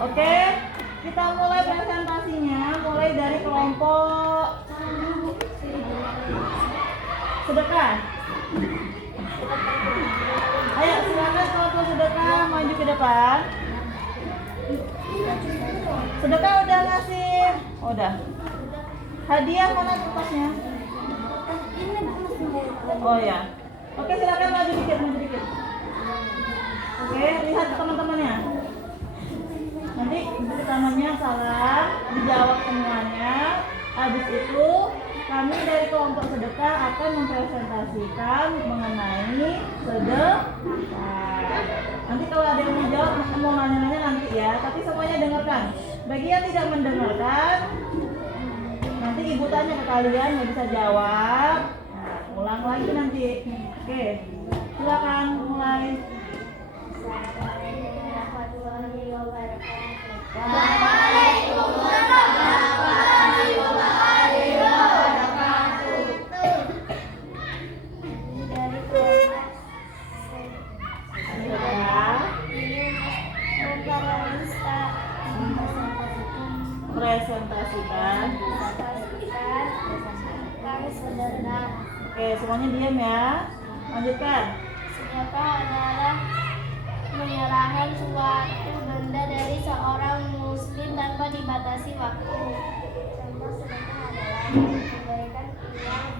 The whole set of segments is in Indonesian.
Oke, kita mulai presentasinya, mulai dari kelompok sedekah. Ayo silakan kelompok sedekah maju ke depan. Sedekah udah ngasih, udah. Hadiah mana kertasnya? Oh ya. Oke, silakan maju dikit, maju dikit. Oke, lihat teman-temannya. Nanti pertamanya salam, dijawab semuanya. Habis itu kami dari kelompok sedekah akan mempresentasikan mengenai sedekah. Nanti kalau ada yang mau jawab, mau nanya-nanya nanti ya. Tapi semuanya dengarkan. Bagi yang tidak mendengarkan, nanti ibu tanya ke kalian, nggak bisa jawab. Nah, ulang lagi nanti. Oke, silakan mulai. Presentasikan. Oke, semuanya diam ya. Lanjutkan. Sedekah adalah menyerahkan suatu benda dari seorang muslim tanpa dibatasi waktu. Contoh sedekah adalah memberikan uang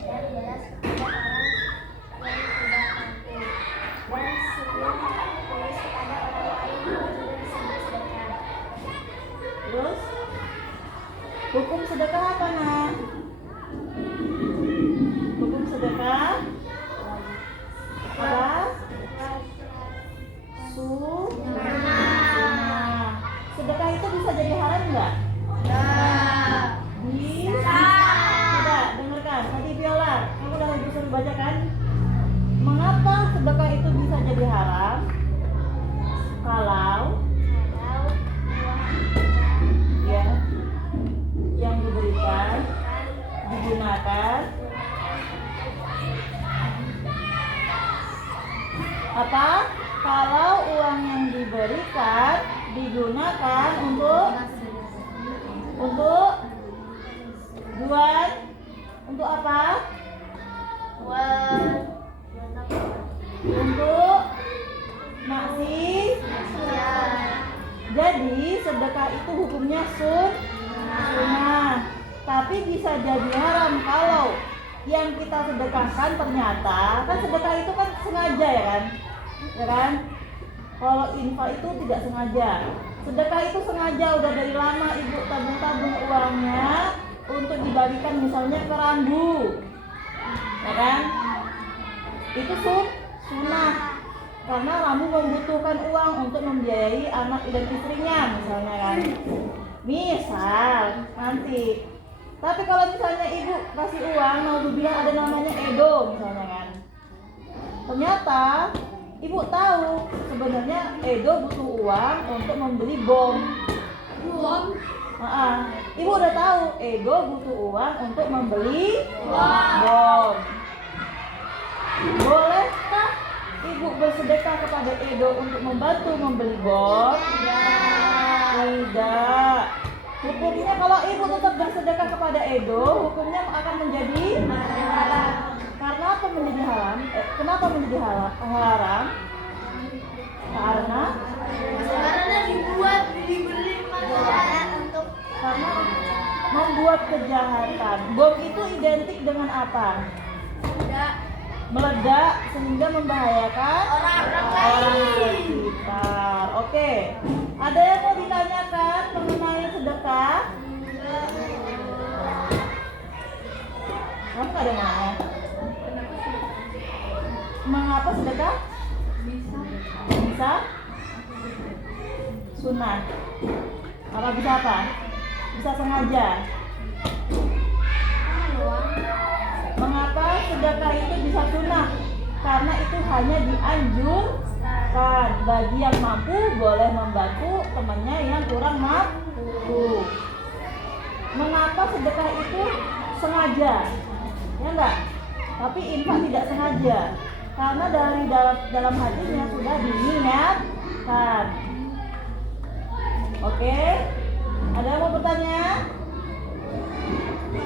dan beras kepada orang yang tidak mampu, dan senyum tulus kepada orang lain juga disebut sedekah. Terus, hukum sedekah apa, Nak? Hukum sedekah apa? Sunnah. Sedekah itu bisa jadi haram nggak? Bisa. Tidak, dengarkan. Tadi Viola, kamu udah bisa baca kan? Mengapa sedekah itu bisa jadi haram? Kalau ya, yang diberikan digunakan apa? Kalau uang yang diberikan digunakan untuk untuk apa? Untuk maksiat. Jadi sedekah itu hukumnya sunnah, tapi bisa jadi haram kalau yang kita sedekahkan ternyata kan sedekah itu kan sengaja ya kan? Ya kan? Kalau infak itu tidak sengaja. Sedekah itu sengaja udah dari lama ibu tabung-tabung uangnya untuk dibagikan misalnya ke rambu. Ya kan? Itu sunnah. Karena rambu membutuhkan uang untuk membiayai anak dan istrinya misalnya kan. Misal nanti. Tapi kalau misalnya ibu kasih uang mau bilang ada namanya Edo misalnya kan. Ternyata ibu tahu sebenarnya Edo butuh uang untuk membeli bom. Ibu udah tahu Edo butuh uang untuk membeli bom. Bolehkah ibu bersedekah kepada Edo untuk membantu membeli bom? Tidak. Hukumnya kalau ibu tetap bersedekah kepada Edo, hukumnya akan menjadi haram. Karena apa menjadi haram? Kenapa menjadi haram? Karena diberi manfaat untuk karena membuat kejahatan. Bom itu identik dengan apa? Meledak sehingga membahayakan orang sekitar. Oke. Ada yang mau ditanyakan mengenai sedekah? Kamu nggak ada yang nanya? Mengapa sedekah? Bisa? Sunnah. Apa bisa apa? Bisa sengaja. Mengapa sedekah itu bisa sunnah? Karena itu hanya dianjurkan bagi yang mampu boleh membantu temannya yang kurang mampu. Mengapa sedekah itu sengaja? Ya enggak? Tapi infak tidak sengaja. Karena dari dalam hadisnya sudah diniatkan. Oke, ada yang mau bertanya?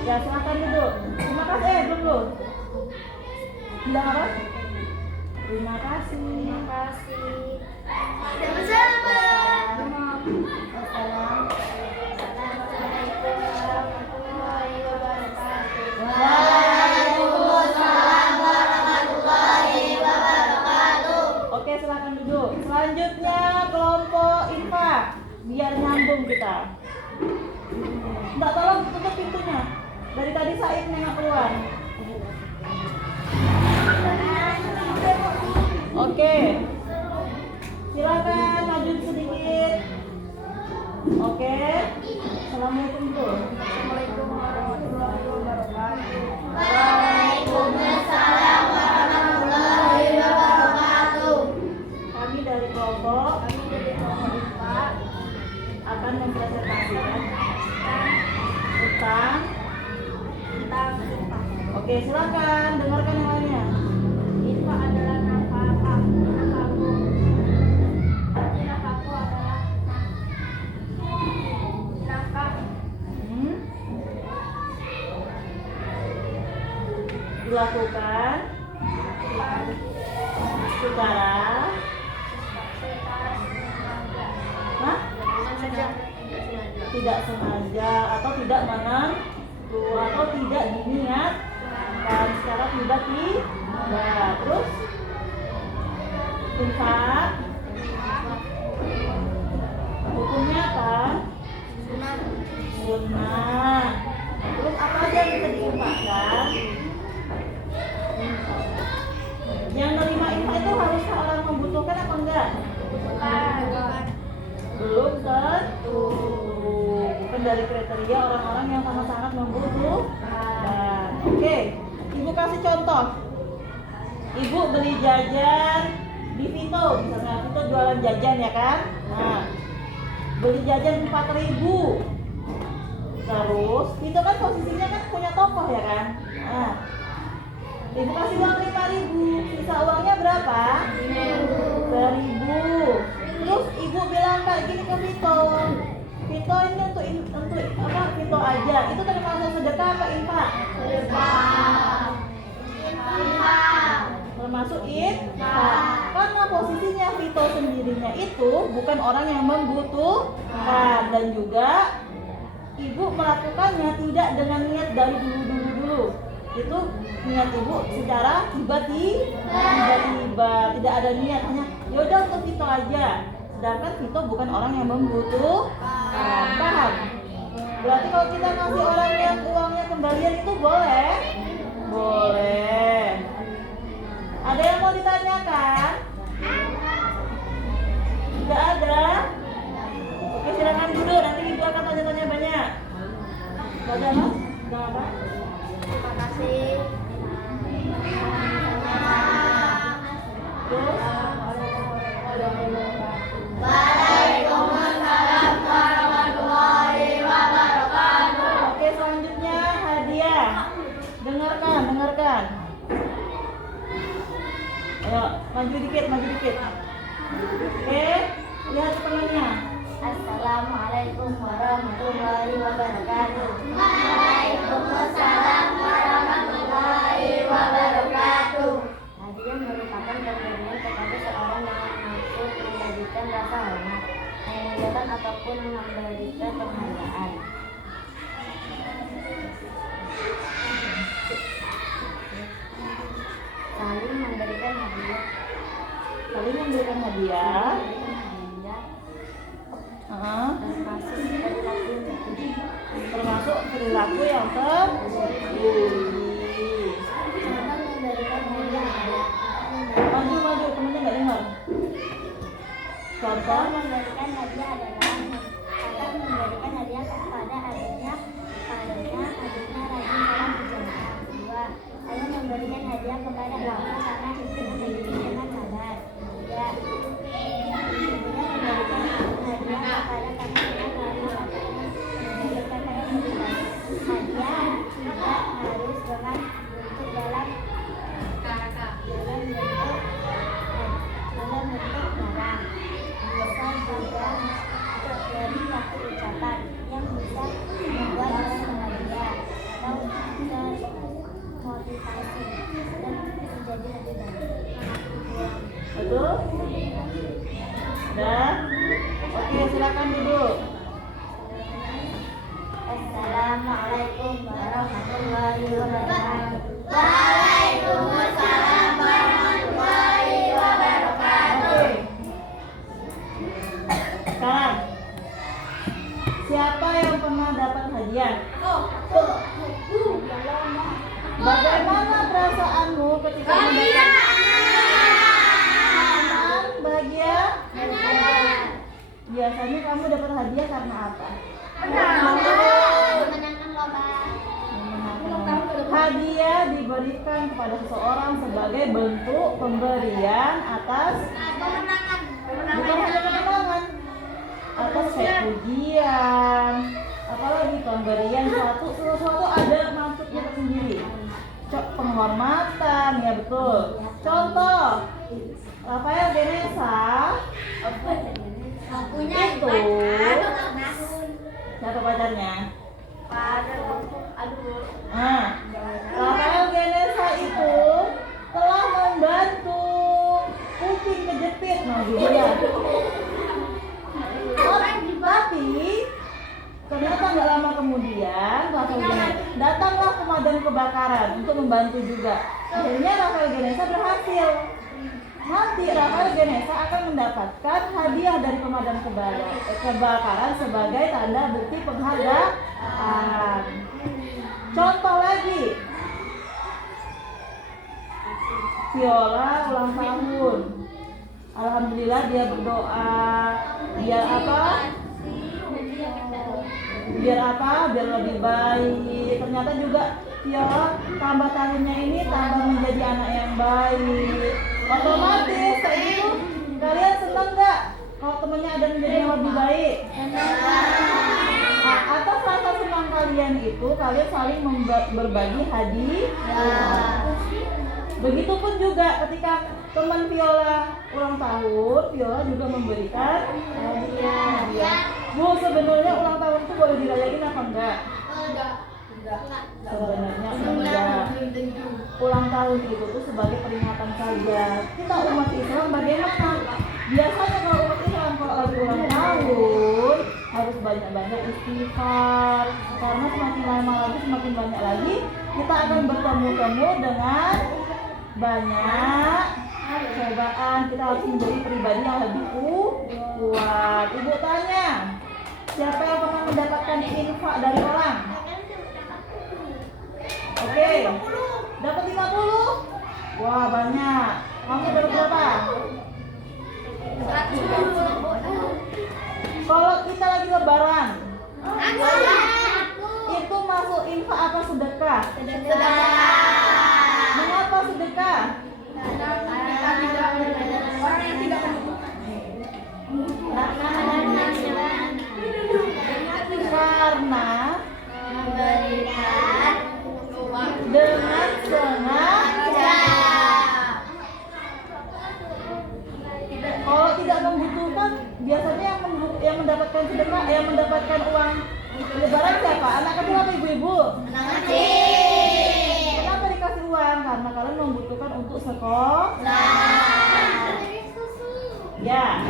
Ya silakan duduk. Terima kasih. Dulu. Bilang apa? Terima kasih. Terima kasih. Assalamualaikum warahmatullahi wabarakatuh. Waalaikumsalam warahmatullahi wabarakatuh. Oke, silakan duduk. Selanjutnya kelompok IPA. Biar nyambung kita. Mbak, tolong tutup pintunya. Dari tadi Said nengok keluar. Oke. Silakan maju sedikit. Oke. Assalamualaikum dulu. Assalamualaikum warahmatullahi wabarakatuh. Waalaikumsalam warahmatullahi wabarakatuh. Kami dari kelompok IPA akan mempresentasikan tentang. Oke, silakan dengarkan yang lainnya. IPA adalah nafkaku. Arti nafkaku adalah nafkah. Dilakukan secara Hah? Tidak sengaja atau tidak menentu atau tidak diniatkan secara tiba-tiba. Terus infak hukumnya apa? Sunnah. Terus apa aja yang bisa diinfakkan? Yang nerima infak itu harus orang membutuhkan apa enggak? Belum tentu. Bukan dari kriteria orang-orang yang sangat-sangat membutuhkan. Oke, ibu kasih contoh. Ibu beli jajan di Vito, misalnya Vito jualan jajan ya kan? Nah, beli jajan 4.000. Terus Vito kan posisinya kan punya toko ya kan? Nah, ibu kasih uang 5.000, sisa uangnya berapa? 1.000. Terus ibu bilang kayak gini ke Vito, Vito ini untuk apa? Vito aja. Itu termasuk sedekah apa infak? Sedekah. Termasuk infak. Karena posisinya Vito sendirinya itu bukan orang yang membutuhkan, dan juga ibu melakukannya tidak dengan niat dari dulu. Itu niat ibu secara tiba-tiba, tidak ada niat, hanya yaudah untuk Vito aja. Sedangkan Vito bukan orang yang membutuhkan. Paham? Berarti kalau kita ngasih orang yang uangnya kembalian itu boleh? Boleh. Ada yang mau ditanyakan? Tidak ada? Oke, silakan duduk, nanti ibu akan tanya-tanya banyak. Tidak ada, Mas? Tidak apa? Terima kasih. Terus? Waalaikumsalam warahmatullahi wabarakatuh. Oke, selanjutnya hadiah. Dengarkan. Ayo, maju dikit. Oke, lihat tangannya. Assalamualaikum warahmatullahi wabarakatuh. Waalaikumsalam warahmatullahi wabarakatuh. Hadiah merupakan pemberian kepada seorang dengan maksud memberikan rasa hormat, memuliakan ataupun memberikan penghargaan. Saling memberikan hadiah. Termasuk perilaku yang terpuji. Maju, temennya nggak dengar. Contoh, Memberikan hadiah adalah akan memberikan hadiah kepada adiknya rajin sholat berjamaah. 2. Ayah memberikan hadiah kepada anaknya karena ikut mendidik dengan sabar. 3. Ibunya memberikan hadiah kepada kakaknya karena kakaknya menjadi kakaknya lebih baik. Hadiah tidak harus dengan bentuk dalam bentuk barang. Bisa juga menyenangkan yang bisa membuat orang bahagia atau termotivasi dan menjadi lebih baik. Betul? Udah? Oke, silakan duduk. Assalamualaikum warahmatullahi wabarakatuh. Waalaikumsalam warahmatullahi wabarakatuh. Sekarang, siapa yang pernah dapat hadiah? Bagaimana perasaanmu ketika mendapatkan senang, bahagia? Biasanya kamu dapat hadiah karena apa? Menangkan lomba. Hadiah diberikan kepada seseorang sebagai bentuk pemberian atas bukan hanya kemenangan, atas kayak pujian, apalagi pemberian sesuatu ada maksudnya tersendiri. Penghormatan, ya betul. Contoh, Rafael Genesa itu siapa pacarnya? Nah, Rafael Genesa itu telah membantu kuping kejepit, nah gitu ya. Tapi ternyata nggak lama kemudian Rafael Genesa datanglah pemadam kebakaran untuk membantu juga. Akhirnya Rafael Genesa berhasil. Nanti Rafael Genesa akan mendapatkan hadiah dari pemadam kebakaran sebagai tanda bukti penghargaan. Contoh lagi, Viola ulang tahun. Alhamdulillah dia berdoa biar apa? Biar lebih baik. Ternyata juga Viola tambah tahunnya ini tambah menjadi anak yang baik. Otomatis kayak gitu, kalian senang nggak kalau temennya ada menjadi yang lebih baik? Nah, atas rasa senang kalian itu, kalian saling berbagi hadiah. Begitupun juga ketika teman Viola ulang tahun, Viola juga memberikan hadiah. Bu, sebenarnya ulang tahun itu boleh dirayain apa enggak? Sebenarnya enggak. Ulang tahun itu tuh sebagai peringatan saja. Kita umat Islam bagaimana? Biasanya kalau umat Islam kalau lagi ulang tahun harus banyak-banyak istighfar, karena semakin lama lagi semakin banyak lagi kita akan bertemu dengan banyak cobaan. Kita harus menjadi pribadi yang lebih kuat. Ibu tanya, siapa yang pernah mendapatkan infak dari orang? Oke, dapat 50? Wah, banyak. Kamu dapat berapa? 150. Kalau kita lagi lebaran, itu masuk infak apa sedekah? Mengapa sedekah? Karena memberikan dengan sengaja. Kalau tidak membutuhkan, biasanya yang mendapatkan sedekah, yang mendapatkan uang lebaran siapa? Anak kecil atau ibu-ibu? Anak kecil. Kenapa dikasih uang? Karena kalian membutuhkan untuk sekolah. Ya.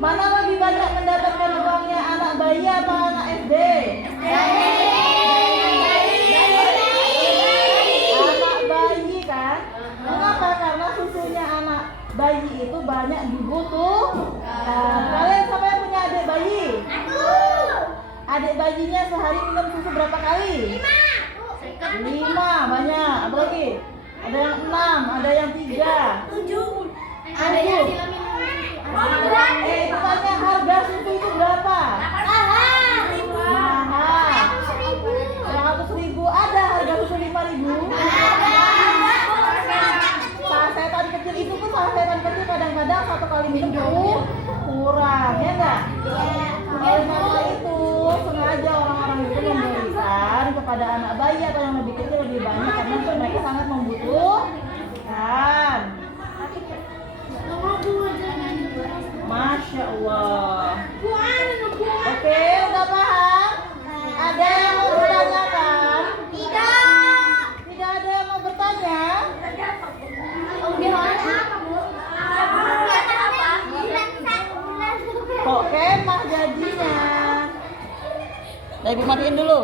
Mana lebih banyak mendapatkan uangnya, anak bayi apa anak SD? Anak bayi kan? Mengapa? Karena susunya anak bayi itu banyak dibutuhkan. Kalian siapa yang punya adik bayi? Adik bayinya sehari minum susu berapa kali? 5, banyak. Apa lagi? Ada yang 6, ada yang 3, 7. Itu tanya harga susu itu berapa? Mahal. 100.000. Ada harga susu 5.000? Sasetan kecil itu pun sasetan kecil kadang-kadang 1 kali minum kurang, ya enggak? Oleh karena itu sengaja orang-orang itu memberikan kepada anak bayi atau yang lebih kecil lebih banyak karena mereka sangat membutuhkan. kemah jadinya. Nah, Ibu matiin dulu.